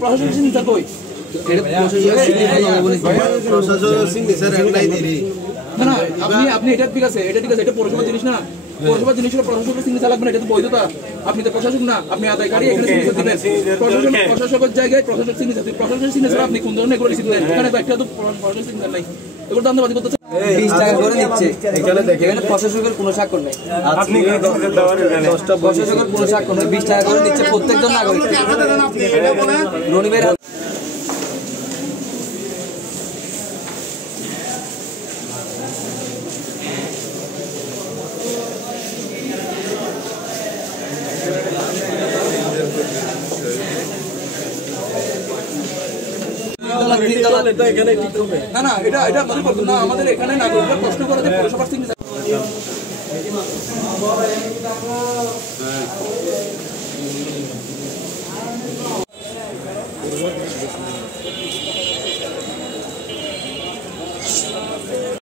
প্রশাসন সিগনেচার কই? না না, আপনি এটা ঠিক আছে, এটা পৌরসভার জিনিস না। পৌরসভার জিনিস হলো প্রশাসকের সিগনেচার লাগবে না, এটা তো বৈধতা। আপনি তো প্রশাসক না, আপনি আদায়কারী, এখানে সিগনেচার দিবেন। প্রশাসকের জায়গায় প্রশাসক সিগনেচার দিবেন। প্রশাসকের সিগনেচার আপনি কোন ধরনের এগুলো রিসিভ দেন? এখানে তো একটা তো প্রশাসকের সিগনেচার নাই। এগুলো দান্দাবাজি করতেছে। 20 টাকা করে নিচ্ছে। এখানে প্রশাসকের কোনো স্বাক্ষর নেই। আপনি প্রশাসকের কোনো স্বাক্ষর নেই। 20 টাকা করে নিচ্ছে প্রত্যেকজন নাগরিক। রনিবের না না, এটা আমাদের করতে না, আমাদের এখানে নাগরিকরা প্রশ্ন করে যে পৌরসভার সিগনেচার